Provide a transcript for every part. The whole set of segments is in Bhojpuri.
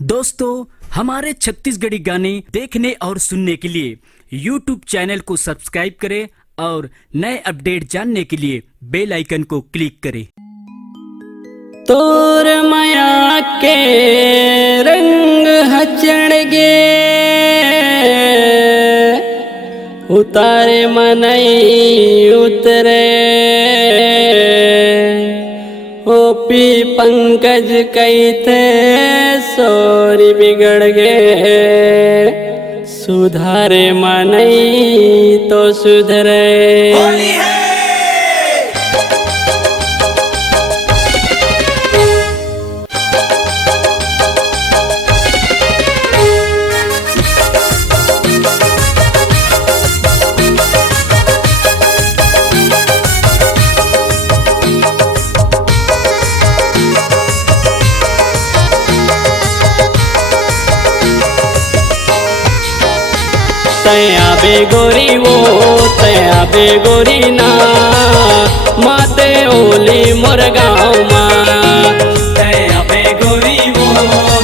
दोस्तों, हमारे छत्तीसगढ़ी गाने देखने और सुनने के लिए YouTube चैनल को सब्सक्राइब करें और नए अपडेट जानने के लिए बेल आइकन को क्लिक करें। तोर माया के रंग हचड़ गे उतारे मनई उतरे ओपी पंकज कैथे सोरी बिगड़ गे सुधारे मनई तो सुधरे। तया बेगोरी वो तया बेगोरी ना माते ओली मोर गाँव माँ तया बेगोरी वो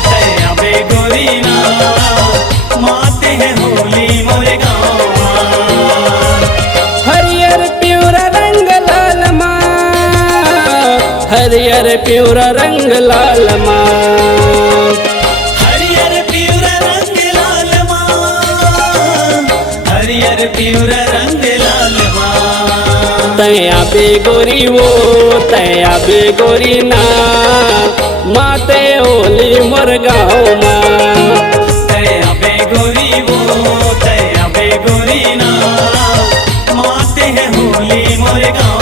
तया बेगोरी ना माते हैं होली मोरे गाँव। हरियर प्यूरा रंग लाल माँ हरियर प्यूरा रंग लाल माँ हरियर प्यूरा रंग लाल माँ हरियर प्यूरा रंग लाल माँ। तया बेगोरी वो तया बेगोरी ना माते ओली मोर गाँव माँ तया बेगोरी वो तया बेगोरी ना माते हैं होली मोरे गाँव।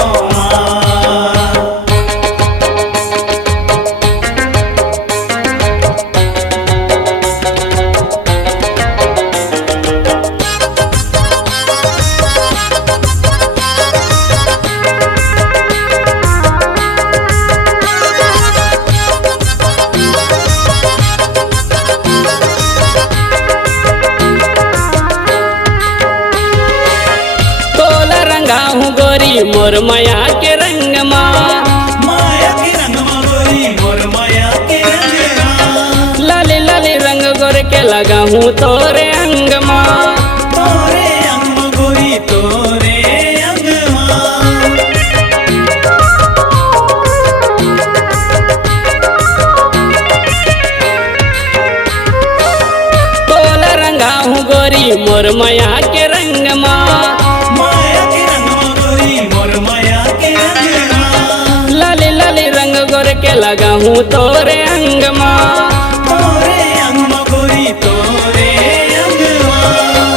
गोरी मोर माया के रंग माँ माया के रंग माँ गोरी मोर माया के रंग माँ। लाली लाली रंग गोर के लगा हूँ तोरे अंग माँ तोरे अंग गोरी तोरे अंग माँ। तोला रंगा हूँ गोरी मोर माया के रंग माँ माया के रंग माँ गोरी मोर माया के रंग माँ। लाली लाली रंग गोर के लगा हूँ तोरे अंग माँ तोरे अंग माँ गोरी तोरे अंग माँ।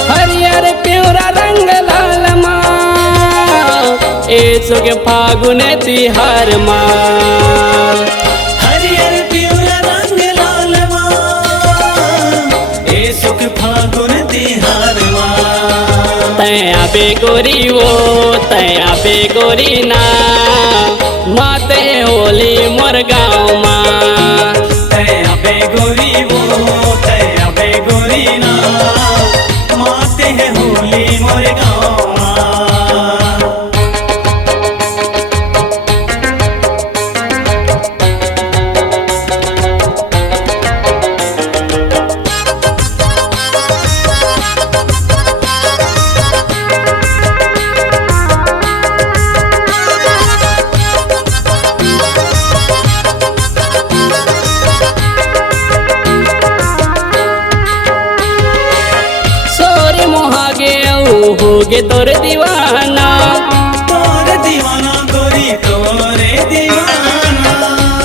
हरियर प्यूरा रंग लाल माँ ऐसो के फागुन तिहार माँ हरियर प्यूरा रंग लाल माँ ए सुख फागुन तिहार माँ। तया बेगोरी वो तया बेगोरी ना माते होली मोर गाँव माँ तया बेगोरी वो तया बेगोरी ना माते हैं होली मोरे गाँव माँ। सोरी मोहागे होगे तोर दीवाना तोर दीवाना गोरी तोरे दीवाना।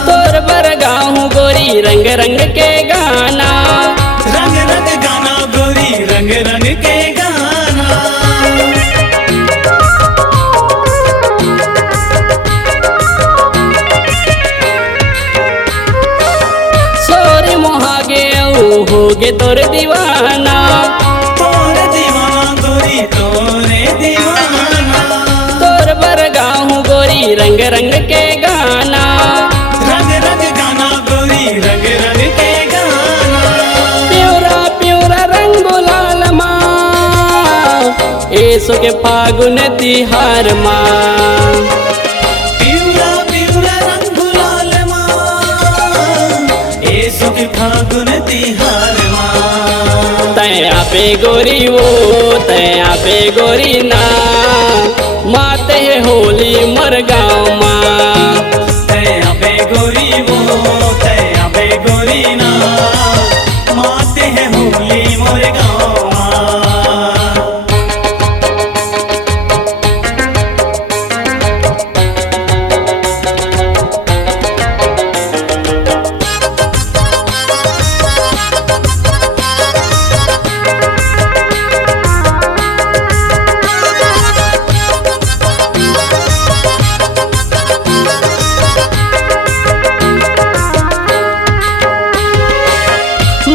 तोर बर गाँव गोरी रंग रंग के गाना रंग रंग गाना गोरी रंग रंग के गाना। सोरी मोहागे होगे तोर दीवाना तोर दीवाना गोरी तोरे दीवाना। तोर बर गाँव गोरी रंग रंग के गाना रंग रंग गाना गोरी रंग रंग के गाना। प्यूरा प्यूरा रंग लाल माँ ऐसो के फागुन तिहार माँ पिवरा पिवरा रंग लाल माँ ए सुख फागुन तिहार माँ तया पे गोरी वो तया पे गोरी ना माते है होली मोर गाँव माँ तया पे गोरी वो तया पे गोरी ना माते हैं होली मोर गाँव माँ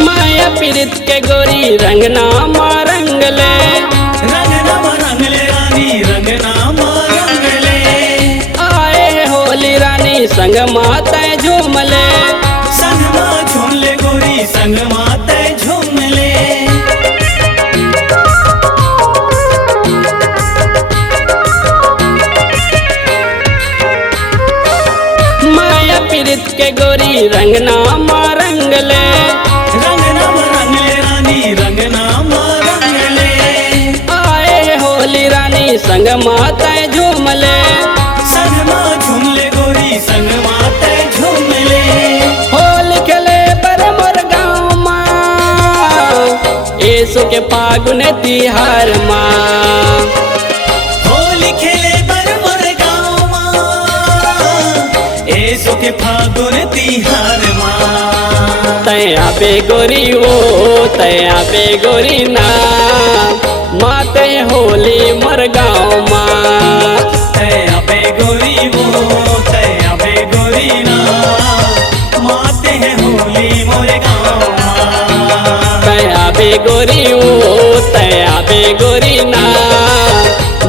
माया पीरित के गोरी रंगना माँ रंगले रंग नाम रंगले रानी रंग नाम रंगले आए है होली रानी संग माता झूमले संग माँ झूमले गोरी संग माते झूमले माया पीरित के गोरी रंगना माँ रंगले रंग नाम रंगले रानी रंग नाम रंगले आए है होली रानी संग माता झूमले संग माँ झूमले गोरी संग माते झूमले होली खेले पर मोर गाँव माँ ऐसो के फागुन तिहार माँ होली खेले बर मोर गाँव माँ ऐसो के फागुन तिहार माँ तया पे गोरी वो तया पे गोरी ना माते होली मोर गाँव माँ तया पे गोरी वो तया पे गोरी ना माते हैं होली मोर गाँव माँ तया पे गोरी वो तया पे गोरी ना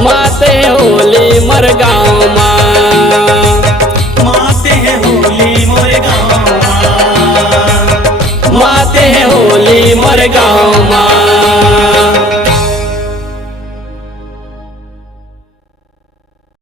माते होली मोर गाँव माँ माते हैं होली मोर गाँव माँ माते होली मोर गाँव माँ